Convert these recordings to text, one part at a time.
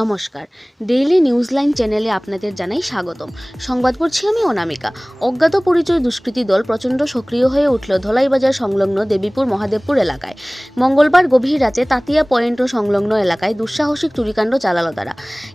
নমস্কার, daily news line চ্যানেলে আপনাদের জানাই স্বাগতম। সংবাদ পড়ছি আমি অনামিকা। অজ্ঞাত পরিচয় দুষ্কৃতী দল প্রচণ্ড সক্রিয় হয়ে উঠল ধলাইবাজার সংলগ্ন দেবীপুর মহাদেবপুর এলাকায়। মঙ্গলবার গভীর রাতে তাতিয়া পয়েন্ট সংলগ্ন এলাকায় দুঃসাহসিক চুরিকাণ্ড চালালো তারা।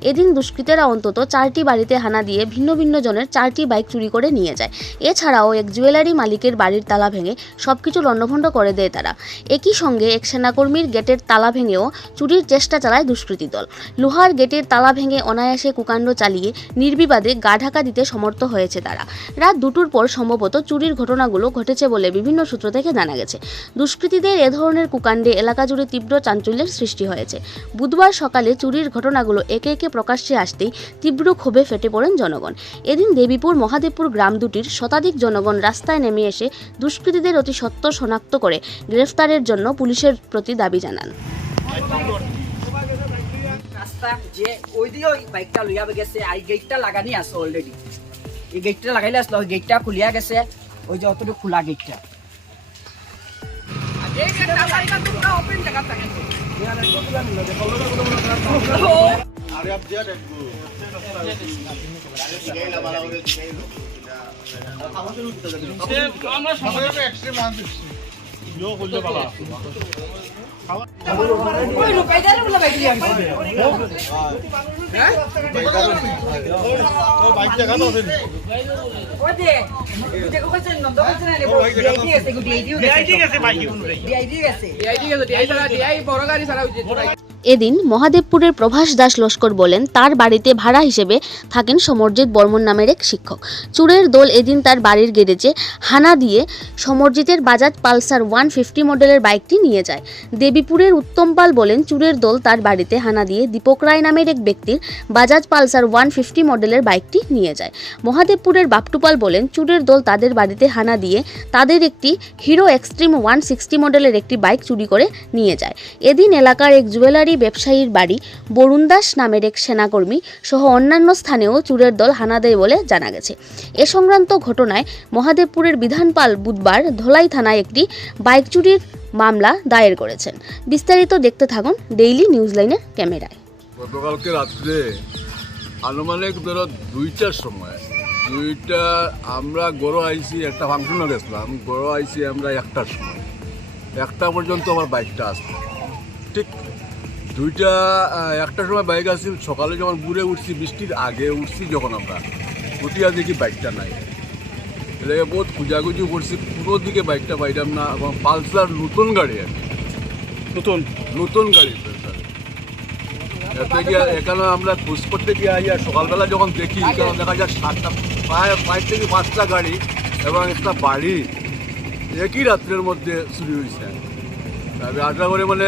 এদিন দুষ্কৃতীরা অন্তত 4টি বাড়িতে হানা দিয়ে ভিন্ন ভিন্ন জনের 4টি বাইক চুরি করে নিয়ে যায়। এছাড়াও এক জুয়েলারি মালিকের বাড়ির তালা ভেঙে সবকিছু লণ্ডভণ্ড করে দেয় তারা। একই সঙ্গে এক সেনাকর্মীর গেটের তালা ভেঙেও চুরির চেষ্টা চালায় দুষ্কৃতী দল। লোহার গেটের তালা ভেঙে অনায়াসে কুকাণ্ড চালিয়ে নির্বিবাদে গা ঢাকা দিতে সমর্থ হয়েছে তারা। রাত 2টোর পর সম্ভবত চুরির ঘটনাগুলো ঘটেছে বলে বিভিন্ন সূত্র থেকে জানা গেছে। দুষ্কৃতীদের এ ধরনের কুকাণ্ডে এলাকা জুড়ে তীব্র চাঞ্চল্যের সৃষ্টি হয়েছে। বুধবার সকালে চুরির ঘটনাগুলো একে একে প্রকাশ্যে আসতেই তীব্র ক্ষোভে ফেটে পড়েন জনগণ। এদিন দেবীপুর মহাদেবপুর গ্রাম দুটির শতাধিক জনগণ রাস্তায় নেমে এসে দুষ্কৃতীদের অতি সত্বর শনাক্ত করে গ্রেফতারের জন্য পুলিশের প্রতি দাবি জানান। রাস্তা যে ওই দিয়ে ওই বাইকটা লইয়া গেছে, আর গেটটা লাগানি আছে অলরেডি। এই গেটটা লাগাইলে আসলো, ওই গেটটা খুলিয়া গেছে, ওই যে অতটুকু খোলা গেটটা। এদিন মহাদেবপুরের প্রভাস দাস লস্কর বলেন, তার বাড়িতে ভাড়া হিসেবে থাকেন সমরজিৎ বর্মন নামের এক শিক্ষক। চোরের দল এদিন তার বাড়ির গ্যারেজে হানা দিয়ে সমরজিতের বাজাজ পালসার 150 মডেলের বাইকটি নিয়ে যায়। দেবীপুরের উত্তম পাল বলেন, চোরের দল তার বাড়িতে হানা দিয়ে দীপক রায় নামের এক ব্যক্তির বাজাজ পালসার 150 মডেলের বাইকটি নিয়ে যায়। মহাদেবপুরের বাপটুপাল বলেন, চোরের দল তাদের বাড়িতে হানা দিয়ে তাদের একটি হিরো এক্সট্রিম 160 মডেলের একটি বাইক চুরি করে নিয়ে যায়। এদিন এলাকার এক জুয়েলারি ব্যবসায়ীর বাড়ি বরুণ দাস নামের এক সেনাকর্মী সহ অন্যান্য স্থানেও চোরের দল হানা দেয় বলে জানা গেছে। এ সংক্রান্ত ঘটনায় মহাদেবপুরের বিধানপাল বুধবার ধলাই থানায় একটি বাইক চুরির মামলা দায়ের করেছেন। বিস্তারিত দেখতে থাকুন ডেইলি নিউজ লাইনের ক্যামেরায়। গতকালকে রাত্রে আনুমানিক ধরো 2টার সময় আমরা গড়ো আইসি একটা ফাংশনে গেছিলাম। গড়ো আইসি আমরা 1টার সময়, 1টা পর্যন্ত আমার বাইকটা আসলো। ঠিক 1টার সময় বাইক আসছিল। সকালে যখন ঘুরে উঠছি, বৃষ্টির আগে উঠছি যখন আমরা উঠিয়া দেখি বাইকটা নাই। এলাকা বহুত খুঁজাখুঁজি করছি, পুরো দিকে বাইকটা পাইলাম না। এবং পালসার নতুন গাড়ি আর কি, নতুন গাড়ি এখানে আমরা খোঁজ করতে গিয়ে আর সকালবেলা যখন দেখি তখন দেখা যায় 7টা প্রায় 5 থেকে 5টা গাড়ি এবং একটা বাড়ি একই রাত্রের মধ্যে চুরি হয়েছে। আশা করে মানে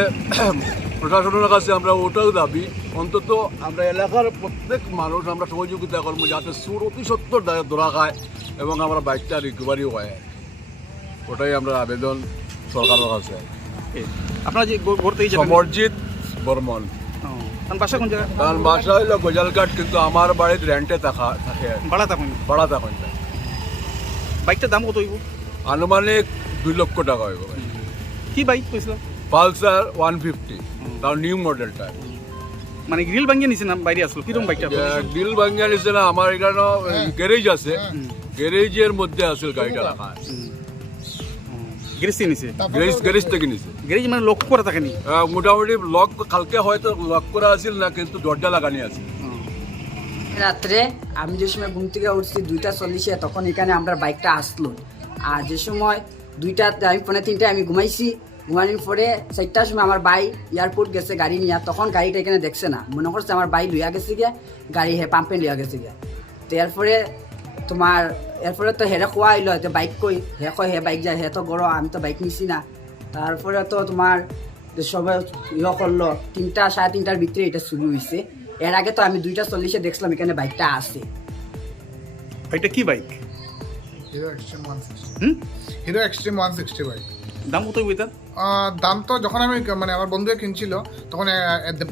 প্রশাসনের কাছে আমরা ওটাও দাবি, অন্তত আমরা এলাকার প্রত্যেক মানুষ আমরা সহযোগিতা করবো যাতে চোর অতি সত্বর ধরা খায় এবং আমরা বাইকটা রিকভারিও হয়। ওটাই আমরা আবেদন সরকারের কাছে। আপনার যে সমরজিৎ বর্মন, বাসা কোন জায়গায়? কারণ বাসা হইলো গোজালঘাট, কিন্তু আমার বাড়িতে রেন্টে থাকে ভাড়া থাকুন। বাইকটার দাম কত হইব? আনুমানিক 2 লক্ষ টাকা হইব। কি বাইক কইছিল? পালসার 150, তার নিউ মডেলটা। মানে গ্রিল ভাঙিয়ে নিছে না বাইরে আসলো? কিরকম বাইকটা? গ্রিল ভাঙিয়ে নিছে না, আমার এখানে গ্যারেজ আছে, গ্যারেজের মধ্যে আছে গাড়িটা রাখা। গ্যারেজ থেকে নিছে? গ্যারেজ থেকে নিছে। গ্যারেজ মানে লক করা থাকেনি? মোটামুটি লক কালকে হয়তো লক করা আছিল না, কিন্তু দরজা লাগানি আছে। রাত্রে আমি যে সময় ঘুম থেকে উঠছি 2:40, তখন এখানে আমরা বাইকটা আসলো। আর যে সময় 2টা আমি 3:45 আমি ঘুমাইছি। ঘুমানোর পরে 4টার সময় আমার ভাই এয়ারপোর্ট গেছে গাড়ি নিয়ে, তখন গাড়িটা এখানে দেখছে না, মনে করছে আমার ভাই লইয়া গেছে গিয়া গাড়ি পাম্পে লইয়া গেছে গিয়া। তো এরপরে তো হেরে খোয়া আইলো, হয়তো বাইক কই হে কয় হে বাইক যায়, হে তো গড়, আমি তো বাইক নিছি না। তারপরে তো সবাই করলো 3টা 3:30টার ভিতরে এটা শুরু হয়েছে। এর আগে তো আমি 2:40 দেখছিলাম এখানে বাইকটা আছে। বাইকটা কি বাইক? Hero extreme 160 bike. দাম কত হইব এটা? দাম তো যখন আমি মানে আমার বন্ধুয়ে কিনছিল তখন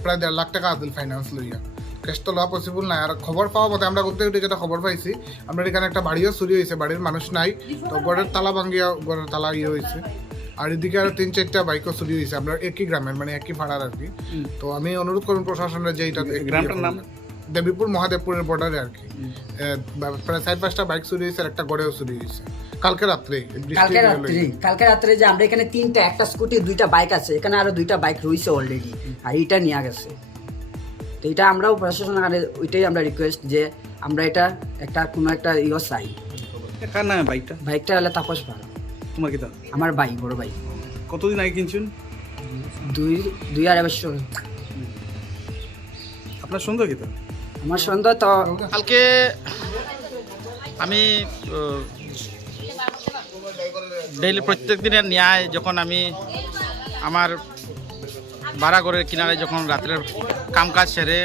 প্রায় 1.5 লাখ টাকা আসছিল ফাইন্যান্স লইয়া। ক্যাশ তো লওয়া পসিবল নাই। আর খবর পাওয়া মতে আমরা ঘুরতে উঠে যেটা খবর পাইছি, আমরা এখানে একটা বাড়িও চুরি হয়েছে, বাড়ির মানুষ নাই, তো ঘরের তালা ভাঙ্গিয়া ঘরের তালা হয়েছে। আর এদিকে আরো 3-4টা বাইকও চুরি হয়েছে আমরা একই গ্রামের মানে একই পাড়ার আর কি। তো আমি অনুরোধ করুন প্রশাসনের যে এটা গ্রামটার নাম? দেবীপুর মহাদেবপুরের বর্ডারে আর কি। প্রায় 4-5টা বাইক চুরি হয়েছে আর একটা গড়েও চুরি হয়েছে কালকে রাত্রে কালকে রাত্রে যে আমরা এখানে 3টা, একটা স্কুটি 2টা বাইক আছে, এখানে আরো 2টা বাইক রয়েছে অলরেডি, আর এইটা নিয়ে গেছে। তো এটা আমরাও প্রশাসন ওইটাই আমরা রিকোয়েস্ট যে আমরা এটা একটা কোনো একটা চাই। কার নামে বাইকটা? বাইকটা হলে তাপস পাল, তোমার কি তা? আমার ভাই, বড় ভাই। কতদিন আগে কিনছেন? 2-2.5 বছর। আপনার সন্দেহ কি তা? আমার সন্দেহ তো কালকে আমি ডেইলি প্রত্যেক দিনের ন্যায় যখন আমি আমার ভাড়াঘরের কিনারে যখন রাত্রের কামকাজ সেরে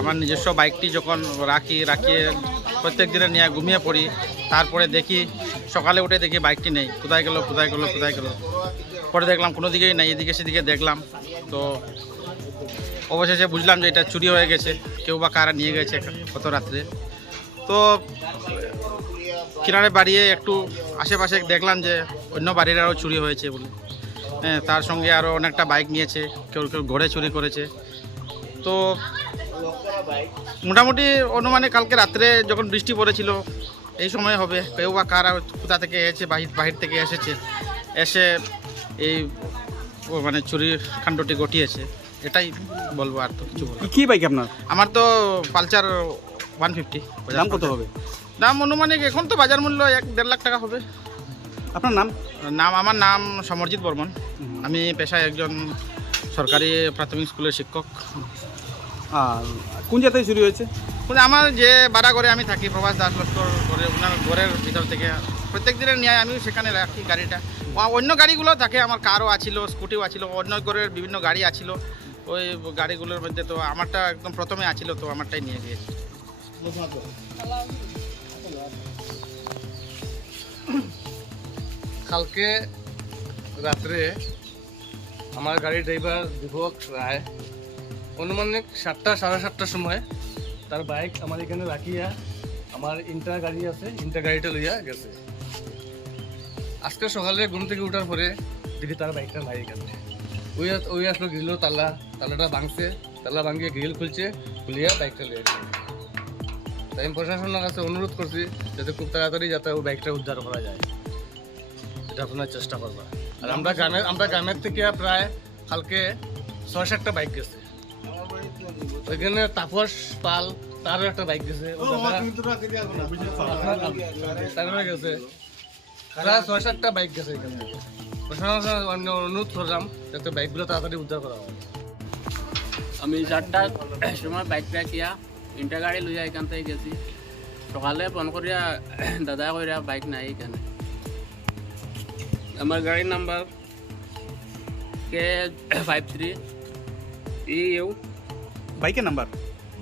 আমার নিজস্ব বাইকটি যখন রাখিয়ে প্রত্যেক দিনের ন্যায় ঘুমিয়ে পড়ি, তারপরে দেখি সকালে উঠে দেখি বাইকটি নেই। কোথায় গেল পরে দেখলাম কোনো দিকেই নেই, এদিকে সেদিকে দেখলাম। তো অবশেষে বুঝলাম যে এটা চুরি হয়ে গেছে, কেউ বা কারা নিয়ে গেছে কত রাত্রে। তো কিনারে বাড়িয়ে একটু আশেপাশে দেখলাম যে অন্য বাড়ির আরও চুরি হয়েছে বলে। হ্যাঁ, তার সঙ্গে আরও অনেকটা বাইক নিয়েছে, কেউ ঘরে চুরি করেছে। তো মোটামুটি অনুমানে কালকে রাত্রে যখন বৃষ্টি পড়েছিল এই সময় হবে, কেউ বা কারা কোথা থেকে এসেছে, বাহির থেকে এসে এই মানে চুরির কাণ্ডটি ঘটিয়েছে, এটাই বলবো, আর তো কিছু বলবো। কি বাইক আপনার? আমার তো পালসার 150। দাম কত হবে? দাম অনুমানিক এখন তো বাজার মূল্য 1-1.5 লাখ টাকা হবে। আপনার নাম? আমার নাম সমরজিৎ বর্মন। আমি পেশায় একজন সরকারি প্রাথমিক স্কুলের শিক্ষক। আর কোন জায়গায় চুরি হয়েছে? আমার যে ভাড়া ঘরে আমি থাকি, প্রভাস দাস লস্কর ঘরে, ওনার ঘরের ভিতর থেকে প্রত্যেক দিনের ন্যায় আমি সেখানে রাখি গাড়িটা। অন্য গাড়িগুলো থাকে, আমার কারও আছিল, স্কুটিও আছিল, অন্য ঘরের বিভিন্ন গাড়ি আছিল। ওই গাড়িগুলোর মধ্যে তো আমারটা একদম প্রথমে আছিল, তো আমারটাই নিয়ে গিয়েছি। কালকে রাত্রে আমার গাড়ির ড্রাইভার দীপক রায় অনুমানিক 7টা-7:30টার সময় তার বাইক আমার এখানে রাখিয়া আমার ইন্টার গাড়ি আছে, ইন্টার গাড়িটা লইয়া গেছে। আজকে সকালে ঘুম থেকে উঠার পরে দেখি তার বাইকটা নাই এখানে। ওই আসলো গ্রিলও তালাটা ভাঙছে, তালা ভাঙিয়ে গ্রিল খুলিয়া বাইকটা লিয়ে গেছে। তাই আমি প্রশাসনের কাছে অনুরোধ করছি যাতে খুব তাড়াতাড়ি যাতে ওই বাইকটা উদ্ধার করা যায়, এটা আপনার চেষ্টা করবা। আর আমরা গ্রামের থেকে প্রায় কালকে 6-7টা বাইক গেছে। ওইখানে তাপস পাল তারও একটা বাইক গেছে, তারও গেছে, প্রায় 6-7টা বাইক গেছে এখান থেকে। প্রশাসনের অনুরোধ করলাম যাতে বাইকগুলো তাড়াতাড়ি উদ্ধার করা হয়। আমি 4টার সময় বাইক রাখিয়া ইন্টার গাড়ি লইয়া এখান থেকে গেছি। সকালে ফোন করিয়া দাদা কইরা বাইক নাই এখানে। আমার গাড়ির নাম্বার K53EU বাইকের নাম্বার?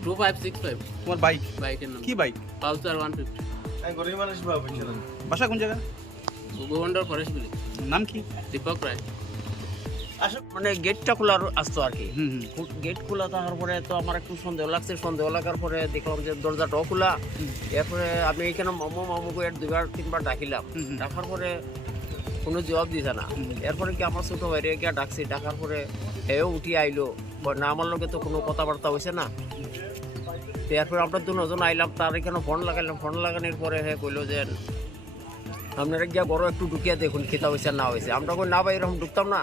2565। তোমার বাইক? বাইকের নাম কি বাইক? পালসার 150। বাসা কোন জায়গা? গোবন্দর ফরেস্ট বিলি। নাম কি? দীপক রায়। মানে গেটটা খোলা আসতো আর কি। হুম। গেট খোলা থাকার পরে তো আমার একটু সন্দেহ লাগছে, সন্দেহ লাগার পরে দেখলাম যে দরজাটাও খোলা। এরপরে আমি এখানে মামু করে 2-3বার ডাকিলাম, ডাকার পরে কোনো জবাব দিছে না। এরপরে কি আমার ছোটো বাইরে গিয়ে ডাকছি, ডাকার পরে হেও উঠি আইলো, না আমার লগে তো কোনো কথাবার্তা হয়েছে না। তো এরপরে আমরা 2জন আইলাম, তার এখানে ফোন লাগাইলাম। ফোন লাগানোর পরে হে কইলো যে আপনারা গিয়া বড় একটু ঢুকিয়া দেখুন খেতা হয়েছে না হয়েছে। আমরা কই না ভাই এরকম ঢুকতাম না।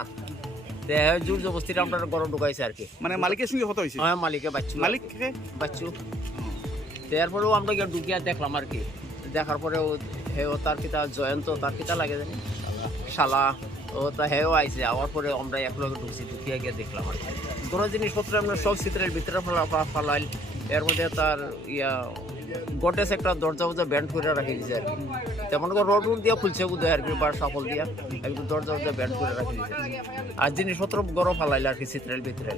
জোর জবস্তিটা আমরা গরম ঢুকাইছে আর কি। মানে মালিকের সঙ্গে কথা হয়েছে? হ্যাঁ, মালিকে বাচ্চু। এরপরেও আমরা গিয়ে ঢুকিয়া দেখলাম আর কি। দেখার পরে ও তার কিতা জয়ন্ত, তার কিতা লাগে জানি শালা, ও তা হেও আইছে। আওয়ার পরে আমরা একলগে ঢুকছি, ঢুকিয়া গিয়ে দেখলাম আর কি। কোনো জিনিসপত্র আমরা সব চিত্রের ভিতরে ফালাইল। এর মধ্যে তার গোটেস একটা দরজা ব্যান্ড করে রাখি দিয়েছে আর কি। তেমন করে রড দিয়ে খুলছে বোধহয় আর কি, বা সফল দিয়া একটু দরজা ব্যান্ড করে রাখি দিয়েছে। আর জিনিসপত্র গরম ফালাইল আর কি চিত্রের ভিতরে।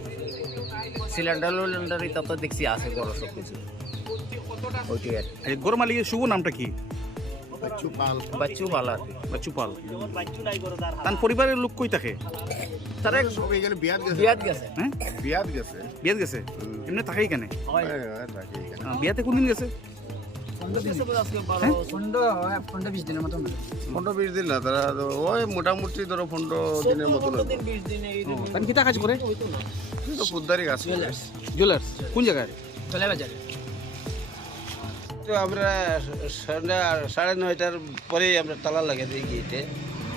সিলিন্ডার এটা তো দেখছি আছে গরম সব কিছু। ওইটাই আর কি। গরু মালিকের শুভ নামটা কি? বাচ্চু পাল আর কি। বাচ্চু পাল। তার পরিবারের লোক কই থাকে? তারা বিয়াত গেছে। হ্যাঁ, বিয়াত গেছে। এমনি থাকেই কেন? বিয়াতে কোনদিন গেছে? পনেরো 20 দিনের মতো 15-20 দিন না তারা তো ওই মোটামুটি ধরো 15 দিনের মতো তান কিতা কাজ করে তো খুদ্দারি গাছ জুয়েলার্স কোন জায়গায় ধলাই বাজারে। তো আমরা সন্ধ্যা 9:30টার পরেই আমরা তালা লাগিয়ে দিই গেটে।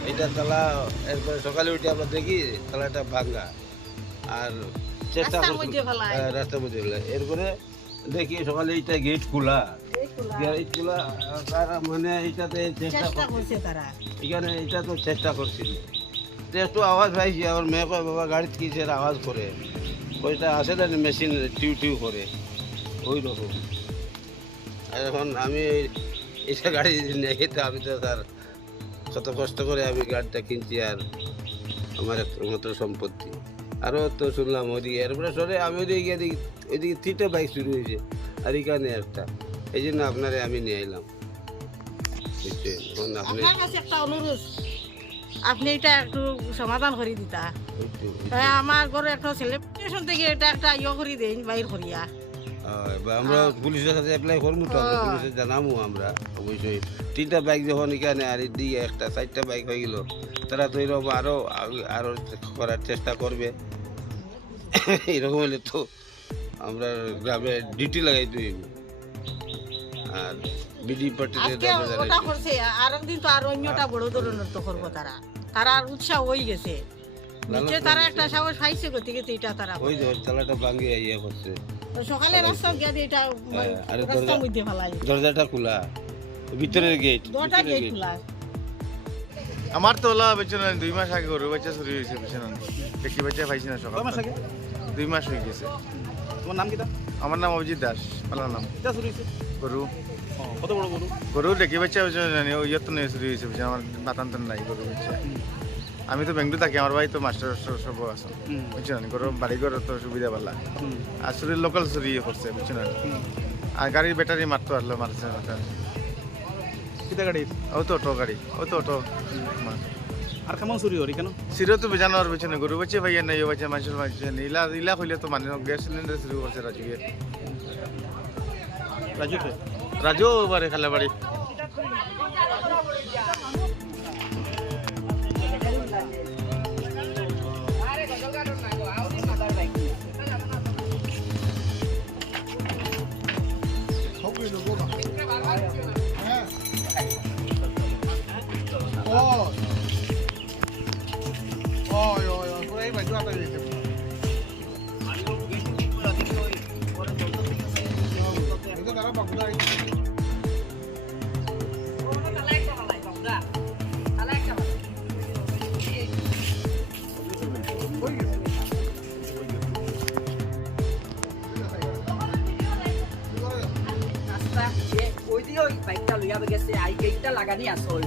এইটা তালা এরপরে সকালে উঠে আমরা দেখি তালাটা ভাঙা আর চেষ্টা করছি রাস্তার মধ্যে ফেলে। এরপরে দেখি সকালে এইটা গেট খোলা তারা মানে এইটাতে চেষ্টা করছে তারা এখানে এইটা তো চেষ্টা করছিল তো একটু আওয়াজ পাইছি। আমার মেয়ে কয় বাবা গাড়িতে কিসের আওয়াজ করে, ওইটা আসে না মেশিন টিউ টিউ করে ওই রকম। আর এখন আমি এটা গাড়ি নেই তো আমি তো তার কত কষ্ট করে আমি গাড়িটা কিনছি আর আমার একমাত্র সম্পত্তি। আরও তো শুনলাম ওইদিকে এরপরে সরে আমি ওইদিকে গিয়ে দেখি ওইদিকে 3টা বাইক শুরু হয়েছে আর এখানে একটা, এই জন্য আপনারে আমি নিয়ে এলাম। বুঝছেন? এখন আপনি আপনার কাছে একটা অনুরোধ, আপনি এটা একটু সমাধান করে দিতা। আমার ঘরে একটা ছেলে স্টেশন থেকে এটা একটা করে দেন বাইর করিয়া। আমরা পুলিশের সাথে অ্যাপ্লাই করবো তো আমরা পুলিশে জানাবো আমরা অবশ্যই। 3টা বাইক যখন এখানে আর এদিকে একটা 4টা বাইক হয়ে গেল, তারা তো এরকম আরো করার চেষ্টা করবে। এরকম হলে তো আমরা গ্রামে ডিউটি লাগাই দিব আর বিডি পার্টিতে ওটা করছে আর একদিন তো আর অন্যটা বড় ধরনের তো করবো তারা আর উৎসাহ হয়ে গেছে নিচে তারা একটা সাহস পাইছে গতি গতি এটা তারা ওই যে তালাটা ভাঙে ইয়ে করছে সকালে রাস্তা গিয়ে এটা রাস্তার মধ্যে ফেলাই দরজাটা খোলা ভিতরের গেট দুটো গেট খোলা। আমার তো ওলা বেচনা 2 মাস আগে গরু বাচ্চা শুরু হয়েছে বেচনা দেখি বাচ্চা পাইছি না সকাল 2 মাস হয়ে গেছে। তোমার নাম কিতা? আমার নাম অভিজিৎ দাস, পালার নাম কিতা শুরু হয়েছে? গরু। কত বড় গরু? গরু দেখি বাচ্চা জানি ওই তো নিয়ে শুরু হয়েছে বেচনা, আমার বাতান্তর নাই গরু বাচ্চা। আমি তো বেঙ্গলুরু থাকি, আমার ভাই তো মাস্টার সব আছে বুঝছেন, গরু বাড়ি ঘর তো সুবিধা পালা আর শরীর লোকাল চুরি করছে বুঝছেন। আর গাড়ির ব্যাটারি মারতো আসলো মারছে কিতা গাড়ি? ও তো অটো গাড়ি, ও তো অটো আর কেমন চুরি করি কেন? সিরো তো বেজানো আর বেছে গরু বাচ্চা ভাইয়া নাই বাচ্চা মানুষের বাচ্চা ইলা ইলা হইলে তো মানে গ্যাস সিলিন্ডার শুরু করছে রাজুকে। রাজু বারে খালে বাড়ি ওইদিকে ওই বাইকটা লইয়া গেছে আর গেটটা লাগানি আছে ওই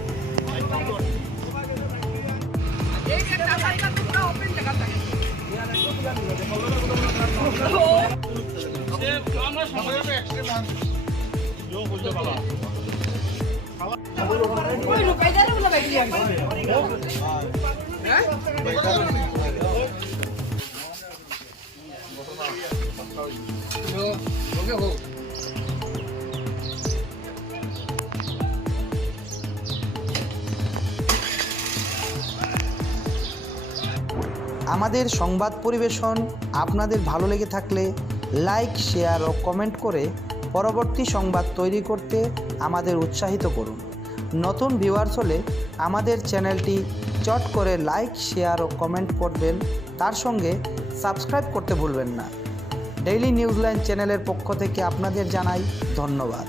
আমাদের সংবাদ পরিবেশন আপনাদের ভালো লেগে থাকলে লাইক, শেয়ার ও কমেন্ট করে পরবর্তী সংবাদ তৈরি করতে আমাদের উৎসাহিত করুন। নতুন ভিউয়ার্স হলে আমাদের চ্যানেলটি চট করে লাইক, শেয়ার ও কমেন্ট করবেন, তার সঙ্গে সাবস্ক্রাইব করতে ভুলবেন না। ডেইলি নিউজলাইন চ্যানেলের পক্ষ থেকে আপনাদের জানাই ধন্যবাদ।